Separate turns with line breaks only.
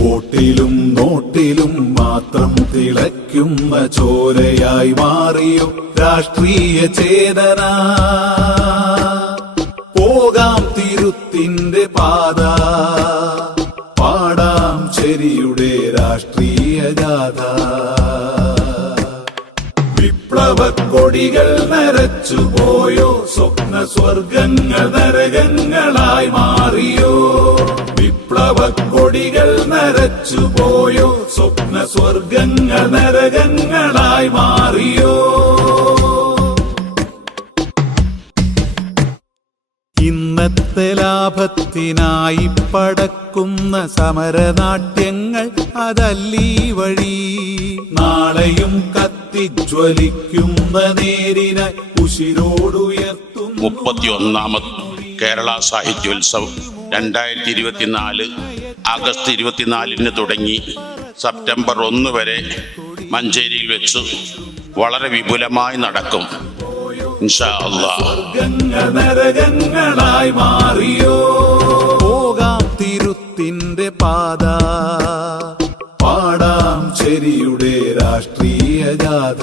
വോട്ടിലും നോട്ടിലും മാത്രം തിളയ്ക്കുന്ന ചോരയായി മാറിയും രാഷ്ട്രീയ ചേതന? പോകാം തിരുത്തിന്റെ പാത. പാടാം ശരിയുടെ രാഷ്ട്രീയ ജാഥ. വിപ്ലവക്കൊടികൾ നരച്ചു നരച്ചുപോയോ സ്വപ്ന സ്വർഗങ്ങൾ നരകങ്ങളായി മാറിയോ കൊടികൾ നരച്ചുപോയോ സ്വപ്ന സ്വർഗങ്ങൾ നരകങ്ങളായി മാറിയോ? ഇന്നത്തെ ലാഭത്തിനായി പടക്കുന്ന സമരനാട്യങ്ങൾ അതല്ലീ വഴി. നാളെയും കത്തിജ്വലിക്കുന്ന നേരിനായി ഉശിരോടുയർത്തും
മുപ്പത്തിയൊന്നാമത് കേരള സാഹിത്യോത്സവം രണ്ടായിരത്തി ഇരുപത്തിനാല് ആഗസ്റ്റ് ഇരുപത്തിനാലിന് തുടങ്ങി സെപ്റ്റംബർ ഒന്ന് വരെ മഞ്ചേരിയിൽ വെച്ച് വളരെ വിപുലമായി നടക്കും.
നരകങ്ങളായി പോകാം തിരുത്തിന്റെ പാത. പാടാം ശരിയുടെ രാഷ്ട്രീയ ജാഥ